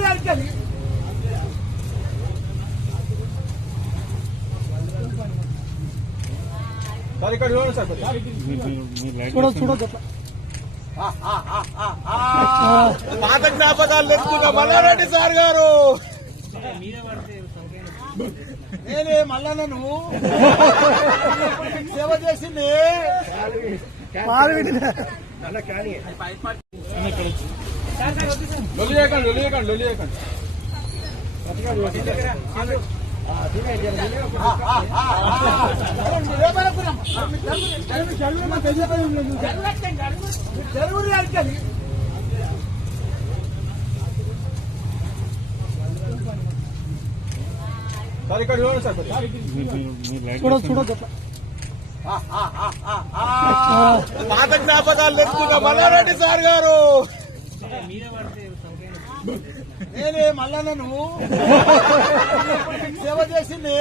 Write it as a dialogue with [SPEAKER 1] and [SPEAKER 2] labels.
[SPEAKER 1] చేయకండి సార్ ఇక్కడ చూడండి సార్
[SPEAKER 2] చూడదు చూడదు
[SPEAKER 1] పాత జ్ఞాపకాలు తెచ్చుకున్న మల్లారెడ్డి సార్ గారు
[SPEAKER 3] నేనే మల్లన్నను సేవ చేసింది
[SPEAKER 1] లొల్లి సార్? ఇక్కడ చూడండి సార్
[SPEAKER 2] చూడదు చూడదు
[SPEAKER 1] పాత జ్ఞాపకాలు తెచ్చుకున్న మల్లారెడ్డి సార్ గారు.
[SPEAKER 3] నేనే మల్లన్నను. సేవ చేసింది.